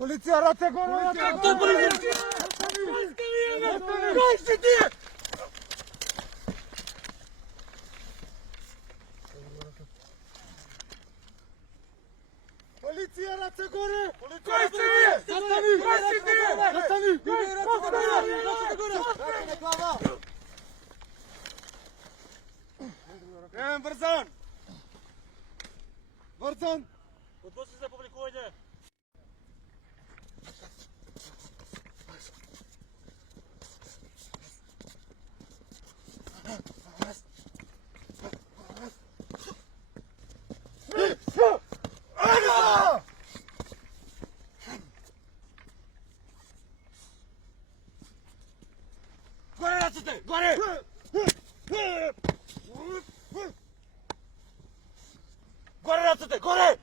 Policja, racja, górę! To policja! Goście ty! Policja, racja, górę! Goście ty! Goście ty! Zastawi! Warcan! Warcan! Odwróćcie się publikowanie. Горе, рацете! Горе! Горе, рацете! Горе!